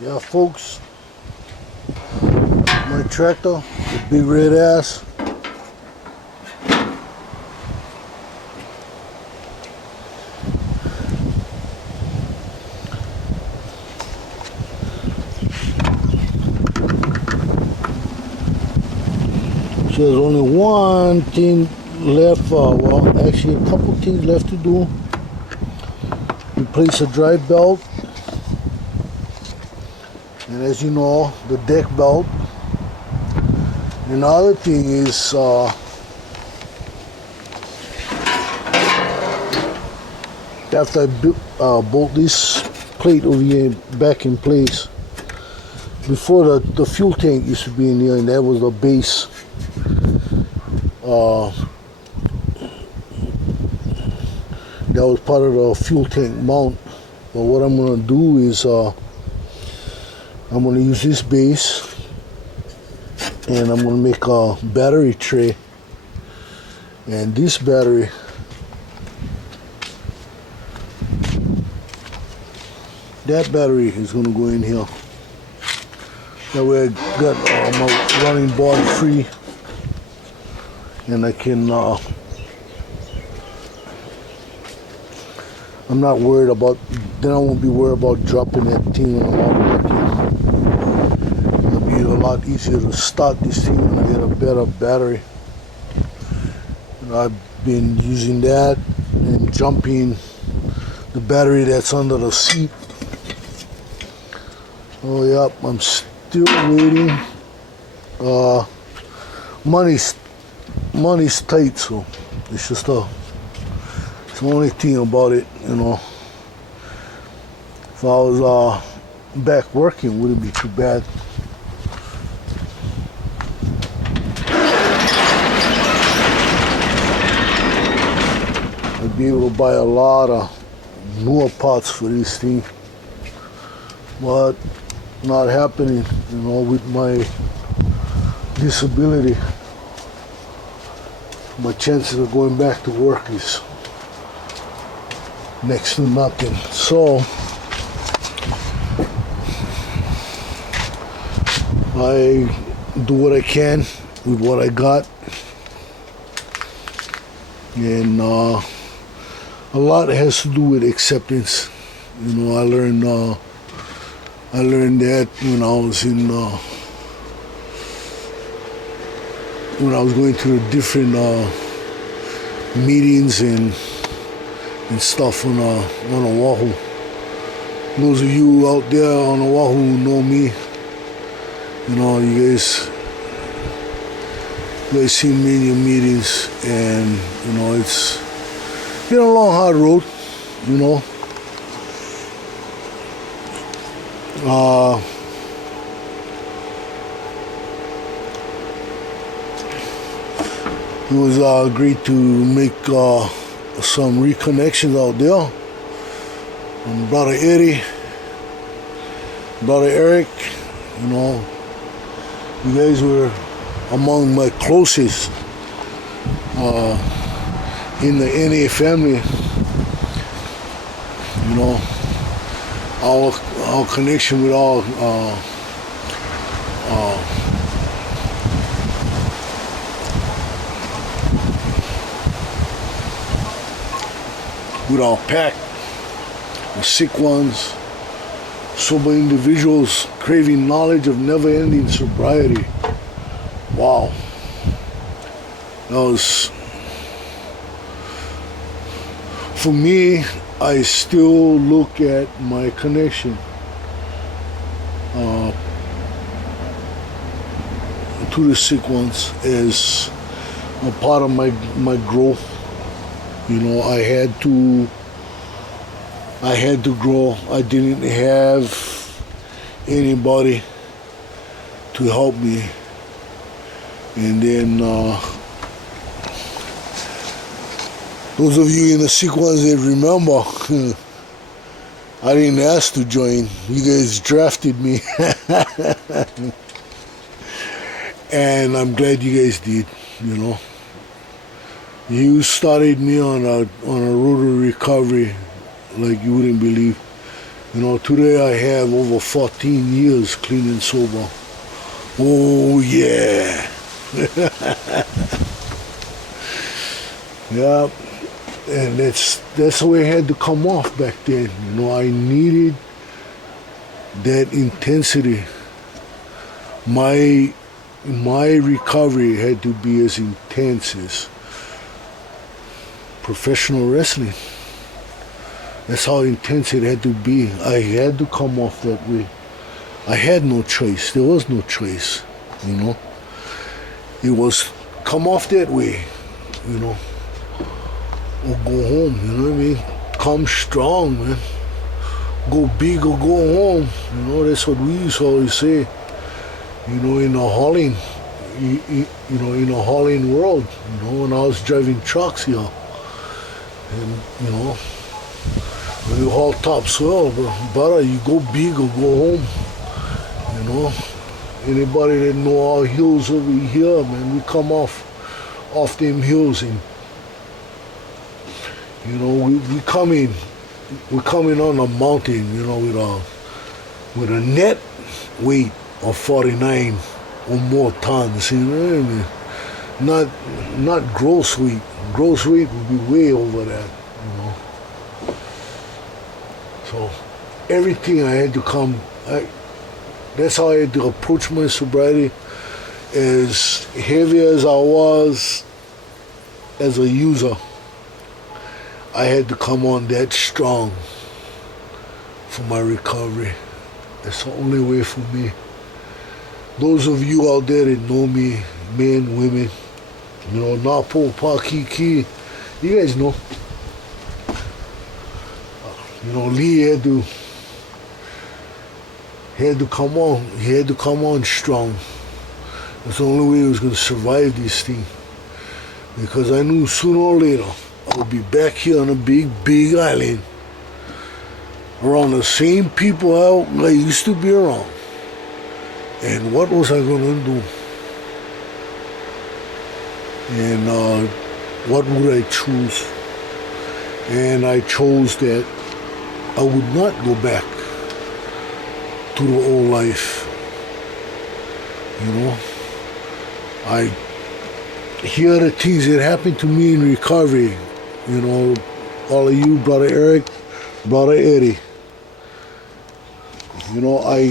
Yeah, folks, my tractor, the big red ass. So there's only one thing left, well, actually a couple things left to do. Replace the drive belt, and as you know, the deck belt. Another thing is after I bolt this plate over here back in place, before the fuel tank used to be in here, and that was the base. That was part of the fuel tank mount. But what I'm gonna do is I'm gonna use this base, and I'm gonna make a battery tray, and this battery is gonna go in here. That way I got my running board free, and I can I'm not worried about, then I won't be worried about dropping that thing when I'm out working. It'll be a lot easier to start this thing when I get a better battery. And I've been using that and jumping the battery that's under the seat. Oh yeah, I'm still waiting. Money's tight, so it's just it's the only thing about it, you know. If I was back working, it wouldn't be too bad. I'd be able to buy a lot of newer parts for this thing, but not happening, you know, with my disability. My chances of going back to work is next to nothing. So I do what I can with what I got, and a lot has to do with acceptance. You know, I learned that when I was going to the different meetings and stuff on Oahu. Those of you out there on Oahu who know me, you know, you guys see me in your meetings, and you know, it's been a long, hard road, you know. It was great to make some reconnections out there. And Brother Eddie, Brother Eric, you know, you guys were among my closest in the NA family. You know, our connection with all with our pack, the sick ones, sober individuals craving knowledge of never-ending sobriety. Wow. That was, for me, I still look at my connection to the sick ones as a part of my growth. You know, I had to grow. I didn't have anybody to help me. And then those of you in the sick ones that remember, I didn't ask to join. You guys drafted me. And I'm glad you guys did, you know. You started me on a road to recovery like you wouldn't believe. You know, today I have over 14 years clean and sober. Oh yeah. Yeah. And that's the way I had to come off back then. You know, I needed that intensity. My recovery had to be as intense as professional wrestling. That's how intense it had to be. I had to come off that way. I had no choice. There was no choice, you know. It was come off that way, you know, or go home, you know what I mean? Come strong, man. Go big or go home, you know. That's what we used to always say, you know, in the hauling, you know, in the hauling world, you know, when I was driving trucks here, and, you know, when you haul topsoil, brother, you go big or go home, you know. Anybody that know our hills over here, man, we come off them hills, and you know, we come in on a mountain, you know, with a net weight of 49 or more tons, you know what I mean? Not gross weight. Gross weight would be way over that, you know. So everything I had to come. That's how I had to approach my sobriety. As heavy as I was as a user, I had to come on that strong for my recovery. That's the only way for me. Those of you out there that know me, men, women, you know, Napo, Pakiki, you guys know. You know, Lee had to come on. He had to come on strong. That's the only way he was going to survive this thing. Because I knew sooner or later I would be back here on a big, big island around the same people I used to be around. And what was I going to do? And what would I choose? And I chose that I would not go back to the old life. You know, I hear the things that happened to me in recovery. You know, all of you, Brother Eric, Brother Eddie. You know, I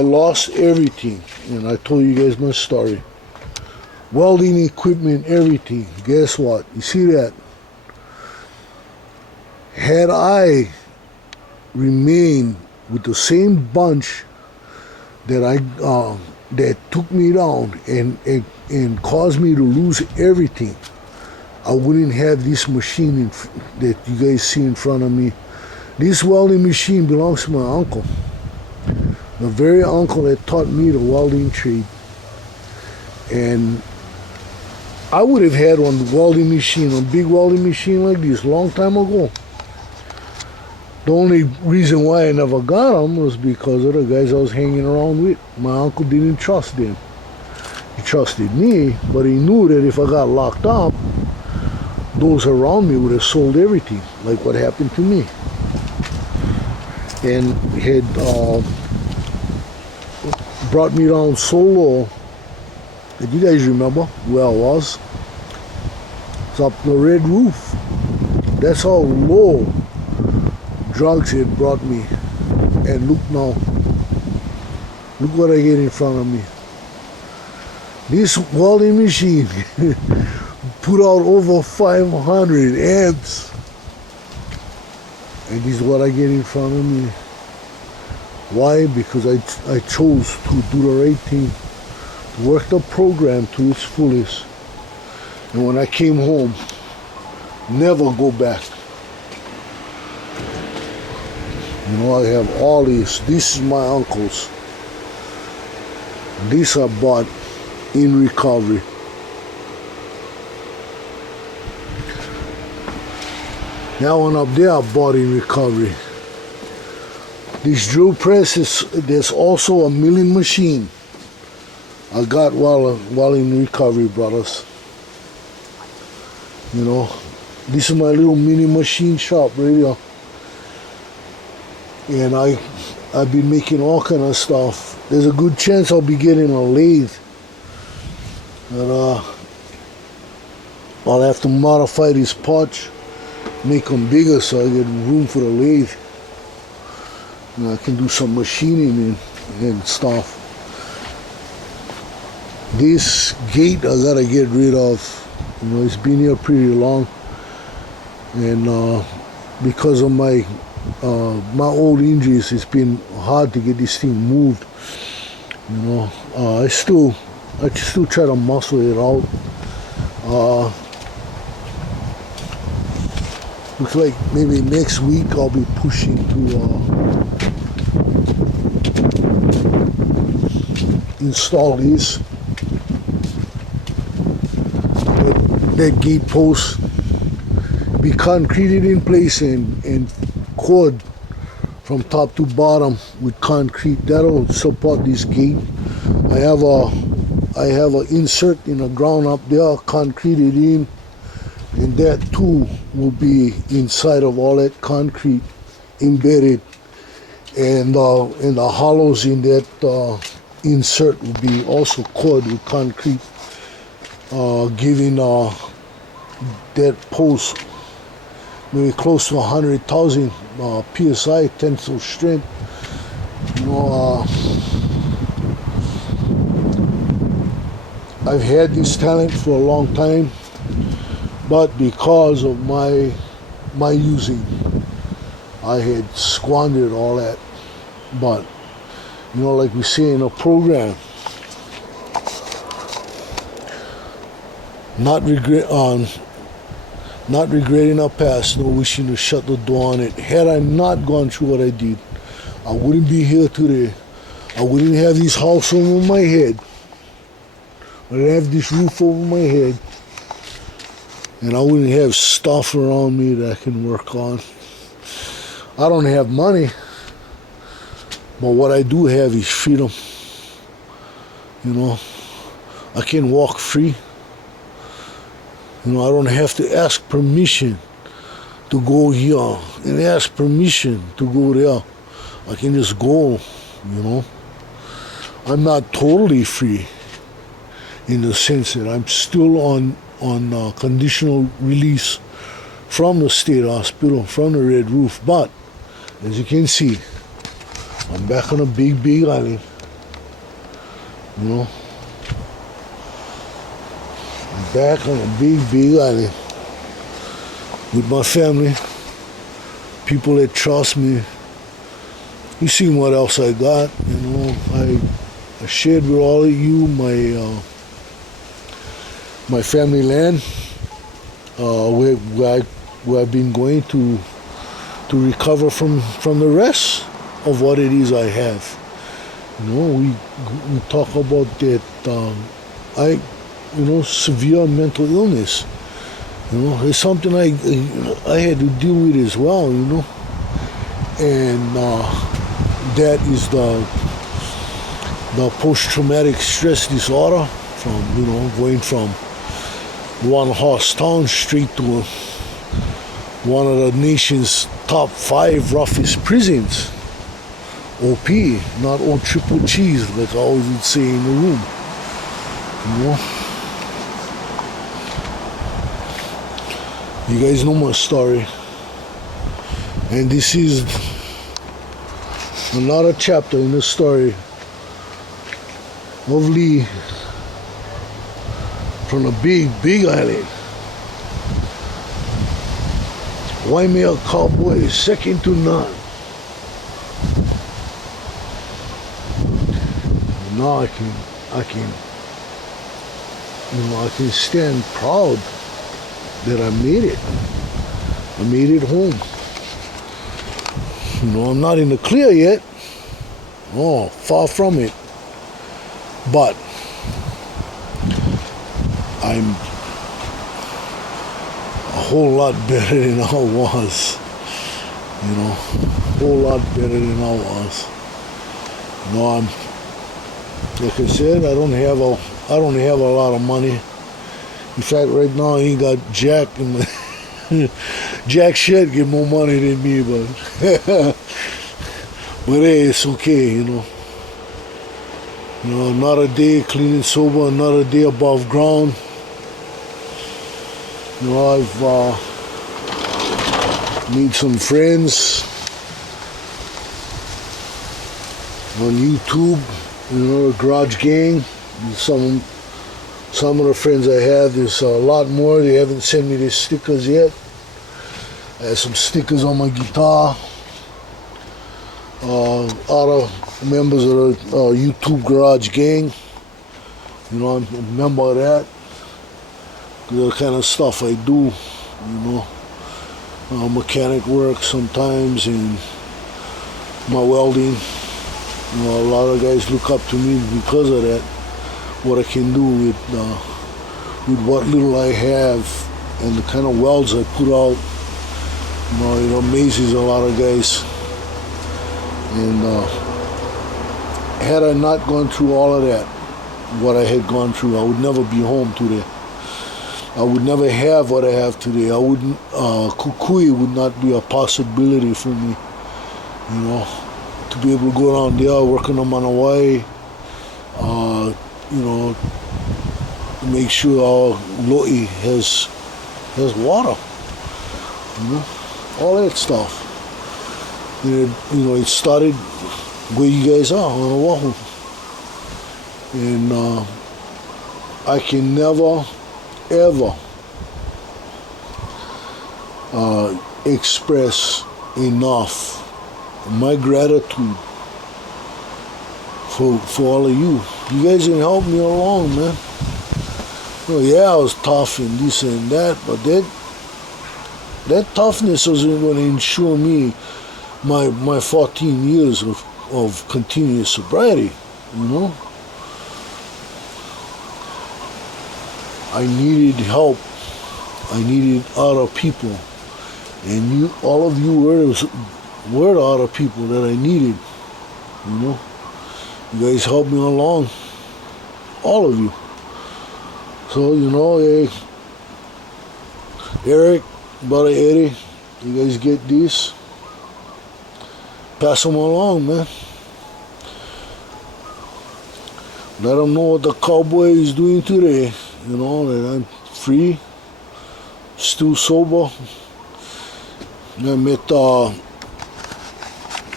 lost everything, and I told you guys my story. Welding equipment, everything. Guess what? You see that? Had I remained with the same bunch that that took me down and caused me to lose everything, I wouldn't have this machine that you guys see in front of me. This welding machine belongs to my uncle, the very uncle that taught me the welding trade. And I would have had one welding machine, a big welding machine like this, a long time ago. The only reason why I never got them was because of the guys I was hanging around with. My uncle didn't trust them. He trusted me, but he knew that if I got locked up, those around me would have sold everything, like what happened to me. And had brought me down so low that you guys remember where I was. It's up the red roof. That's how low drugs had brought me. And look now. Look what I get in front of me. This welding machine put out over 500 amps. And this is what I get in front of me. Why? Because I chose to do the right thing. To work the program to its fullest. And when I came home, never go back. You know, I have all these. This is my uncle's. These I bought in recovery. That one up there I bought in recovery. This drill press there's also a milling machine. I got while in recovery, brothers. You know, this is my little mini machine shop right here. and I've been making all kind of stuff. There's a good chance I'll be getting a lathe, and I'll have to modify these pots, make them bigger so I get room for the lathe, and I can do some machining and stuff. This gate I gotta get rid of. You know, it's been here pretty long, and because of my old injuries, it's been hard to get this thing moved. You know, I still try to muscle it out. Looks like maybe next week I'll be pushing to install this. That gate post be concreted in place and cord from top to bottom with concrete. That'll support this gate. I have a insert in the ground up there, concreted in, and that too will be inside of all that concrete embedded, and the hollows in that insert will be also cored with concrete, giving that post maybe close to 100,000 psi tensile strength. You know, I've had this talent for a long time, but because of my using, I had squandered all that. But you know, like we say in a program, not regretting our past, nor wishing to shut the door on it. Had I not gone through what I did, I wouldn't be here today. I wouldn't have this house over my head. I wouldn't have this roof over my head. And I wouldn't have stuff around me that I can work on. I don't have money, but what I do have is freedom. You know, I can walk free. You know, I don't have to ask permission to go here and ask permission to go there. I can just go, you know. I'm not totally free in the sense that I'm still on conditional release from the state hospital, from the Red Roof. But, as you can see, I'm back on a big island, you know. Back on a big island with my family, people that trust me. You seen what else I got, you know. I shared with all of you my family land, where I've been going to recover from the rest of what it is I have. You know, we talk about that. You know, severe mental illness. You know, it's something I had to deal with as well. You know, and that is the post-traumatic stress disorder, from, you know, going from one horse town straight to one of the nation's top 5 roughest prisons. OP, not O triple cheese, like I always would say in the room. You know. You guys know my story, and this is another chapter in the story of Lee from the big island. White male cowboy is second to none. Now I can, you know, I can stand proud that I made it. I made it home. You know, I'm not in the clear yet. Oh, far from it. But I'm a whole lot better than I was. You know, a whole lot better than I was. You know, I'm, like I said, I don't have a lot of money. In fact, right now I ain't got jack in my Jack shit get more money than me, but But hey, it's okay, you know. You know, another day clean and sober, another day above ground. You know, I've made some friends on YouTube, you know, the Garage Gang. Some of the friends I have, there's a lot more. They haven't sent me the stickers yet. I have some stickers on my guitar. Other members of the YouTube Garage Gang. You know, I'm a member of that. The kind of stuff I do, you know. Mechanic work sometimes, and my welding. You know, a lot of guys look up to me because of that. What I can do with what little I have and the kind of welds I put out. You know, it amazes a lot of guys. And had I not gone through all of that, what I had gone through, I would never be home today. I would never have what I have today. I wouldn't, Kukui would not be a possibility for me, you know, to be able to go around there working on Hawaii, you know, make sure our lo'i has water, you know, all that stuff. And you know, it started where you guys are on Oahu, and I can never ever express enough my gratitude for all of you. You guys can help me along, man. Oh yeah, I was tough and this and that, but that toughness was going to ensure me my 14 years of continuous sobriety, you know. I needed help. I needed other people, and you, all of you, were the other people that I needed. You know, you guys helped me along, all of you. So you know, hey, Eric, Brother Eddie, you guys get this. Pass them along, man. Let them know what the cowboy is doing today. You know, that I'm free, still sober. I met a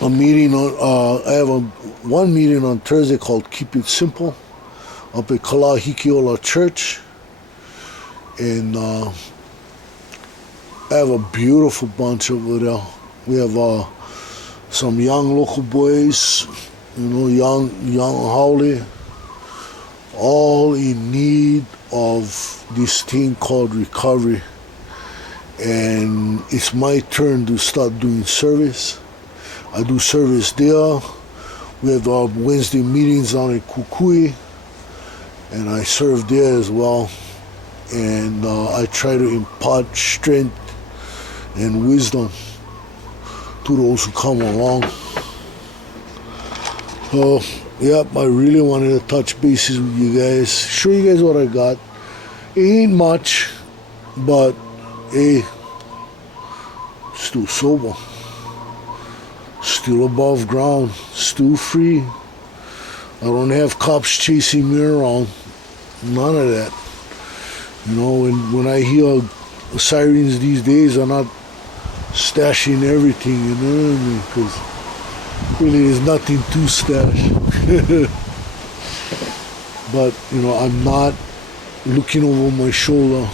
meeting on, I have one meeting on Thursday called Keep It Simple up at Kalahikiola Church. And I have a beautiful bunch over there. We have some young local boys, you know, young Howley, all in need of this thing called recovery. And it's my turn to start doing service. I do service there. We have our Wednesday meetings down in Kukui, and I serve there as well. And I try to impart strength and wisdom to those who come along. So, yep, I really wanted to touch bases with you guys, show you guys what I got. It ain't much, but hey, still sober, still above ground, still free. I don't have cops chasing me around, none of that. You know, when I hear sirens these days, I'm not stashing everything, you know what I mean? Because really there's nothing to stash. But, you know, I'm not looking over my shoulder.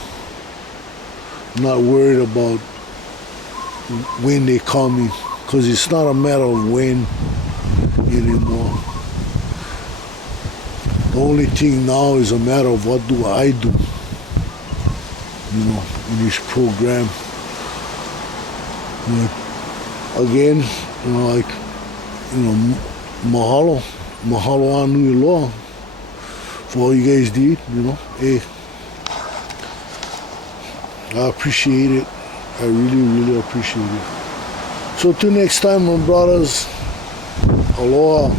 I'm not worried about when they call me, because it's not a matter of when anymore. The only thing now is a matter of what do I do, you know, in this program. You know, again, you know, like, you know, mahalo anui loa for all you guys did, you know. Hey, I appreciate it. I really, really appreciate it. So till next time, my brothers, aloha.